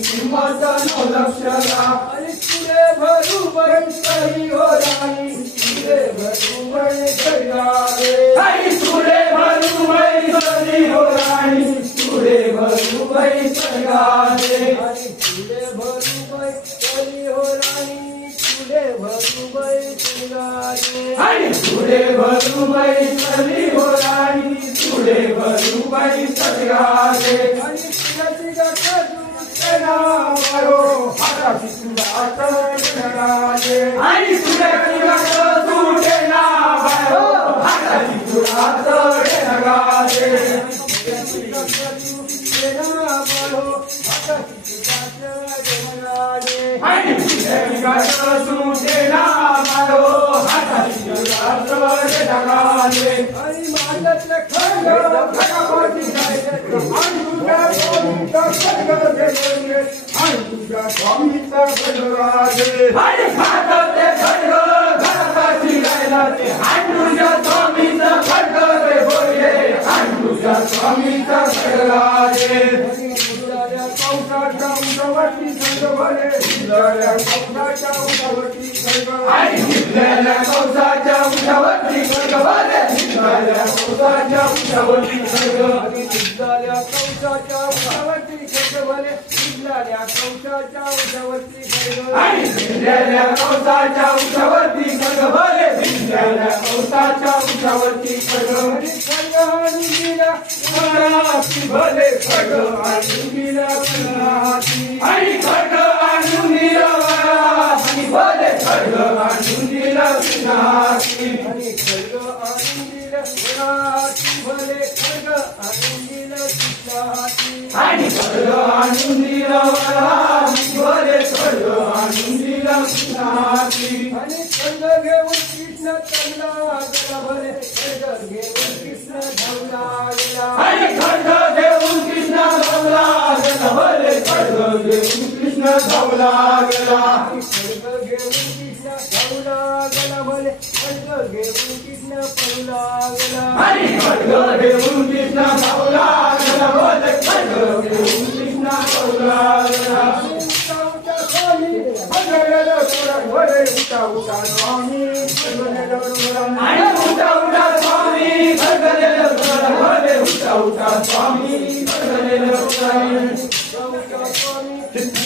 किंमत 9 लक्ष भरुबाई हो राणी तुले भरुबाई सगारे आई तुले भरुबाई सरी हो राणी तुले भरुबाई सगारे तुले भरुबाई सरी हो राणी तुले भरुबाई सगारे आई तुले भरुबाई सरी हो राणी तुले भरुबाई सगारे तिची गाठा मारो हाताची तुला तळणारे आई तुझ्याची गाठ तुटे ना बायो हाताची तुला तळे नगारे तिची गाठा मारो हाताची तुला तळणारे आई तुझ्याची गाठ तुटे ना बायो हाताची तुला तळे नगारे आणि माझ्यातलं खरं खराबाची जायचं आणि तुझ्या स्वामीचा खरं गेले आणि तुझ्या स्वामीचा खरं आई खाते खडग घराची गायला ते आई तुझ्या स्वामीचा खडग रे बोले आई तुझ्या स्वामीचा खडगारे कौशाच्या उंचावरती सर्ग भले कौशाच्या उंचावरती सर्ग आई जिंकलेल्या कौसाच्या उंचावरती खडग भले जिंकलेल्या कौसाच्या उंचावरती खडग जिंकलेल्या कौशाच्या उंचावरती सर्ग भले जिंकलेल्या कौशाच्या उंचावरती सर्ग आई जिंकलेल्या कौसाच्या उंचावरती खडग भले जिंकलेल्या कौसाच्या उंचावरती खडग सर्ग आणि गिरा मराठी भले खडग आणि गिरा आई खडग आणून दिला आणि भले खडग आणून दिला विनाशी आणि खडग आणून दिलं वराती भले खडग आणून दिलं तुझ्याहाती आणि खडग आणून दिला वराती भले खडग आणून दिला विनाशी आणि खडग घेऊन कृष्ण चालला गेला भले खडग घेऊन कृष्ण धावला गेला आणि खडग घेऊन कृष्ण धावला गेला भले खडग घेऊन कृष्ण धावला गेला खडग घेऊन कृष्ण धावला गेला भले खडग घेऊन कृष्ण पळला गेला आणि खडग घेऊन कृष्ण धावला गेला भले खडग घेऊन कृष्ण धावला गेला उठा स्वामी भगलेलं तोरण भले उठा स्वामी भगलेलं तोरण आणि उठा उठा स्वामी खडगलेलं तोरण भले उठा उठा स्वामी खडगलेलं तोरण उठा स्वामी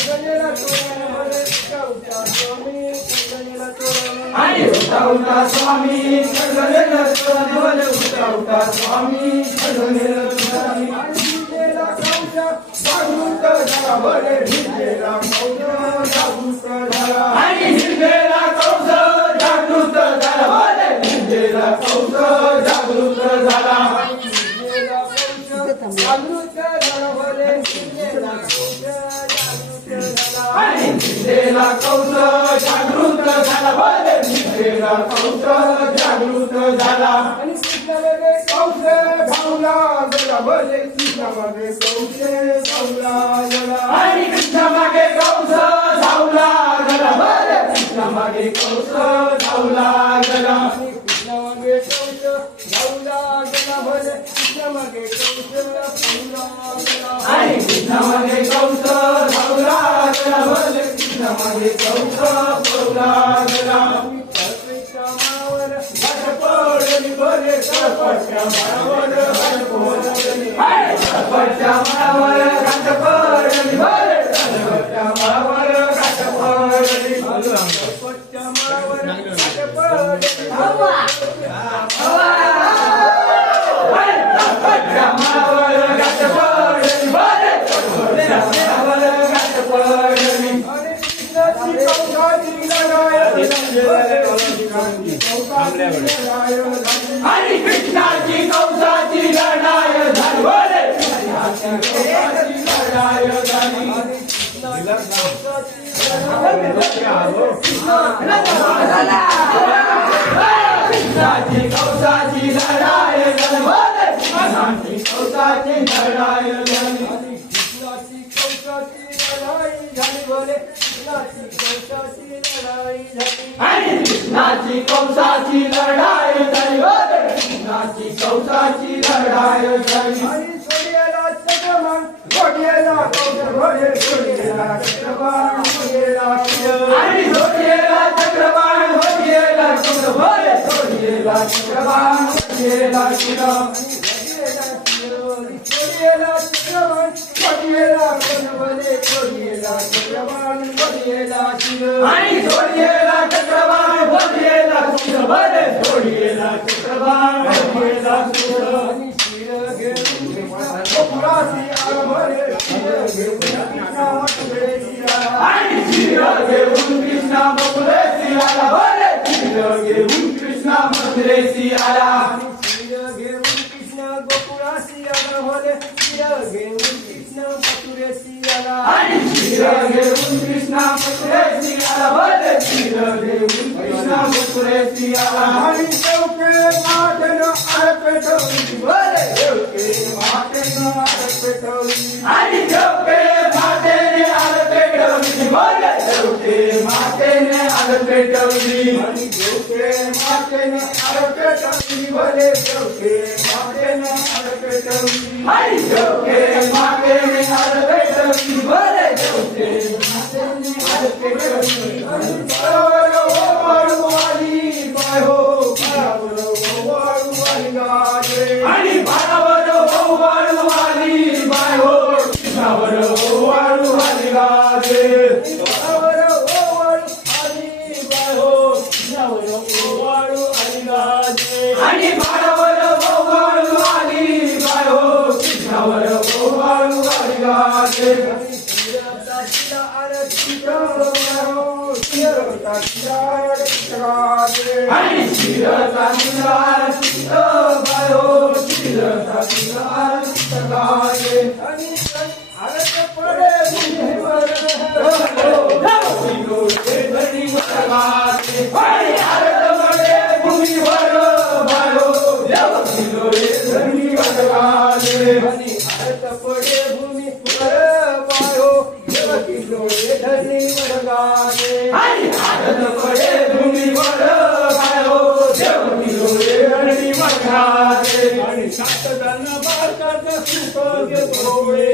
भगलेलं तोरण भले उठा स्वामी भगलेलं तोरण आणि उठा उठा स्वामी खडगलेलं तोरण भले उठा उठा स्वामी खडगलेलं तोरण भिजलेला कौशा जागृत झाला भले भिजलेला कौशा जागृत झाला आणि हिरवेला कौस जागृत झाला भले हिरवेला कौस जागृत झाला भिजलेला कौशा जागृत झाला भले भिजलेला कौशा जागृत झाला आणि हिरवेला कौस जागृत झाला भले हिरवेला कौस जागृत झाला आणि कृष्णामध्ये कौश धावला गेला भले कृष्णामध्ये कौश धावला गेला आणि कृष्ण मागे कौस धावला गेला भले कृष्ण मागे कौस धावला गेला कृष्णामागे कौश धावला गेला भले कृष्णामागे कौश धावला गेला आणि कृष्ण मागे कौस धावला गेला भले कृष्ण मागे कौस धावला गेला सर्पेच्या मावर पडली भले सरपटच्या माळावर घाट पडली सरपटच्या माळावर घाट पडली भले सरपटच्या माळावर घाट पडली सर्पेच्या मावर घाट पडली सरपटच्या माळावर घाट पडली भले सरपटच्या माळावर घाट पडली आणि कृष्णाची कौशाची लढाई आणि कृष्णाची कौसाची लढाई झाली भले कृष्णाची लढाई झाली कृष्णाची कौसाची लढाई झाली भले कृष्णाची कौसाची लढाई झाली कृष्णाची कौशाची लढाई झाली भले कृष्णाची कौशाची लढाई झाली आणि कृष्णाची कौसाची लढाई झाली भले कृष्णाची कौसाची लढाई झाली आणि सोडलेला चक्रमान घोडेला कौश घोडे सोडलेला चक्रमान घोडेला आणि जोडलेला चक्रवान वडिलेला शिर वडिलेला चक्रवान वडिलेला कणवले वडिलेला चक्रवान वडिलेला शिर आणि सोडिलेला चक्रवान वडिलेला शिर भले सोडिलेला चक्रवान वडिलेला शिर आणि शिर घेऊन गोकुळासी आरंभले शिर घेऊन कृष्णा मथुरेसी आला आणि शिर घेऊन कृष्णा मथुरेसी आला भले शिर घेऊन कृष्णा मथुरेसी आला शिर घेऊन कृष्ण गोकुळासी आरंभले शिर घेऊन कृष्ण मथुरेसी आला आणि शिर घेऊन कृष्णा मथुरेसी आला भले शिर घेऊन कृष्णा मथुरेसी आला आणि चौके मातन आरपेटवली भले चौके मातन आरपेटवली आणि चौके मातेने आल पेटवली भले चौके मातेने आल पेटवली आणि चौके मातेने आरपेटवली भले चौके मातेने आरपेटवली आणि चौके मातेने आल पेटवली भले चौके मातेने आल पेटवली बरोबर वाळवाली बाय हो बरोबर वाळवाली गाजे आणि भारावर वाळू आली बाय हो कृष्णावर वाळू आली गाजे बरोबर वाळवाली बाय हो वाळवाली गाजे आणि भारावर वाळू आली बाय हो कृष्णावर वाळू आली गाजे आणि शिरता निरार बाय हो शिरता निरार गाजे सात जण बारकाचा सुख घेतोळे